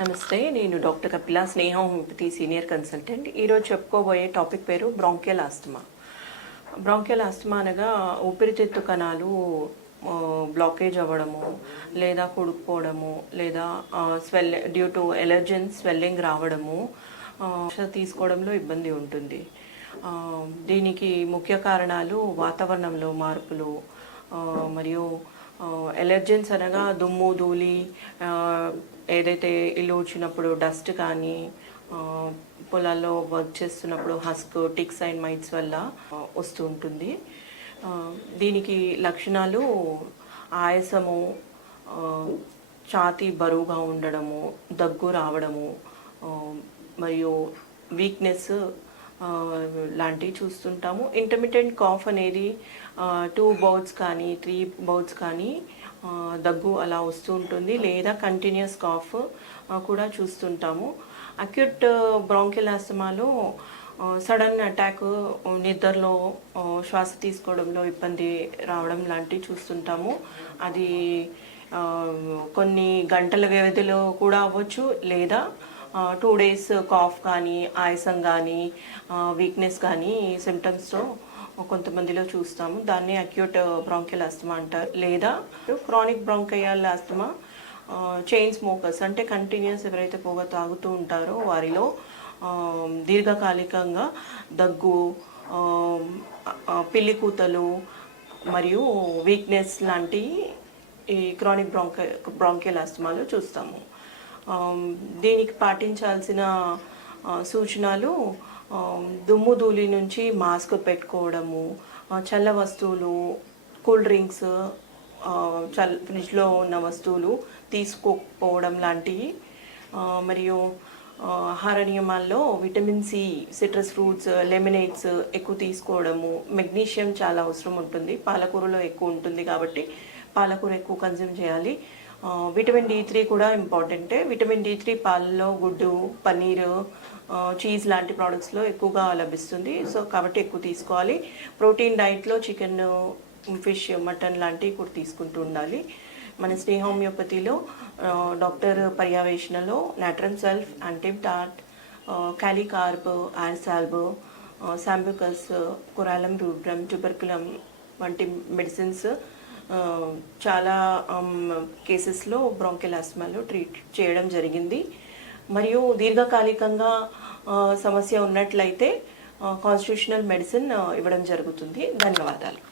నమస్తే నేను doctor Kapila Sneha homeopathy senior consultant. ఈరోజు చెప్పుకోబోయే టాపిక్ పేరు బ్రాంకియల్ ఆస్తమా. బ్రాంకియల్ ఆస్తమా అనగా ఊపిరితిత్తు కణాలు బ్లాకేజ్ అవ్వడము లేదా కొడుకుపోవడము లేదా swell due to allergen swelling రావడము తీసుకోవడంలో ఇబ్బంది ఉంటుంది. దీనికి ముఖ్య కారణాలు వాతావరణంలో మార్పులు మరియు ఎలర్జెన్స్ అనగా దుమ్ము ధూళి ఏదైతే ఇల్లు వచ్చినప్పుడు డస్ట్ కానీ పొలాల్లో వర్క్ చేస్తున్నప్పుడు హస్క్ టిక్స్ అండ్ మైట్స్ వల్ల వస్తూ ఉంటుంది. దీనికి లక్షణాలు ఆయాసము ఛాతి ఛాతీ బరువుగా ఉండడము దగ్గు రావడము మరియు వీక్నెస్ లాంటివి చూస్తుంటాము. ఇంటర్మీడియట్ కాఫ్ అనేది టూ బౌట్స్ కానీ త్రీ బౌట్స్ కానీ దగ్గు అలా వస్తూ ఉంటుంది. లేదా కంటిన్యూస్ కాఫ్ కూడా చూస్తుంటాము. అక్యూట్ బ్రాంకిల్ ఆస్తమాలో సడన్ అటాక్ నిద్రలో శ్వాస తీసుకోవడంలో ఇబ్బంది రావడం లాంటివి చూస్తుంటాము. అది కొన్ని గంటల వ్యవధిలో కూడా అవ్వచ్చు. లేదా టూ డేస్ కాఫ్ కానీ ఆయాసం కానీ వీక్నెస్ కానీ సిమ్టమ్స్తో కొంతమందిలో చూస్తాము. దాన్ని అక్యూట్ బ్రాంకియల్ ఆస్తమా అంటారు. లేదా chronic bronchial asthma chain smokers అంటే కంటిన్యూస్ ఎవరైతే పొగ తాగుతూ ఉంటారో వారిలో దీర్ఘకాలికంగా దగ్గు పిల్లి కూతలు మరియు వీక్నెస్ లాంటి ఈ క్రానిక్ బ్రాంక బ్రాంకియల్ ఆస్తమాలు చూస్తాము. దీనికి పాటించాల్సిన సూచనలు దుమ్ము ధూళి నుంచి మాస్క్ పెట్టుకోవడము చల్ల వస్తువులు కూల్ డ్రింక్స్ చల్ ఫ్రిడ్జ్లో ఉన్న వస్తువులు తీసుకోకపోవడం లాంటివి మరియు ఆహార నియమాల్లో విటమిన్ సి సిట్రస్ ఫ్రూట్స్ లెమినేట్స్ ఎక్కువ తీసుకోవడము మెగ్నీషియం చాలా అవసరం ఉంటుంది పాలకూరలో ఎక్కువ ఉంటుంది కాబట్టి పాలకూర ఎక్కువ కన్జ్యూమ్ చేయాలి. విటమిన్ డి త్రీ కూడా ఇంపార్టెంటే విటమిన్ డి త్రీ పాలలో గుడ్డు పన్నీరు చీజ్ లాంటి ప్రోడక్ట్స్లో ఎక్కువగా లభిస్తుంది. సో కాబట్టి ఎక్కువ తీసుకోవాలి. ప్రోటీన్ డైట్లో చికెన్ ఫిష్ మటన్ లాంటివి కూడా తీసుకుంటూ ఉండాలి. మన స్నేహ హోమియోపతిలో డాక్టర్ పర్యవేక్షణలో నాట్రన్ సెల్ఫ్ యాంటిబ్టాట్ క్యాలికార్బ్ ఆర్సాల్బ్ శాంబుకస్ కొరాలం రూబ్రమ్ ట్యూబర్కులం వంటి మెడిసిన్స్ చాలా um, కేసెస్లో బ్రాంకెలాస్మాలో ట్రీట్ చేయడం జరిగింది. మరియు దీర్ఘకాలికంగా సమస్య ఉన్నట్లయితే కాన్స్టిట్యూషనల్ మెడిసిన్ ఇవ్వడం జరుగుతుంది. ధన్యవాదాలు.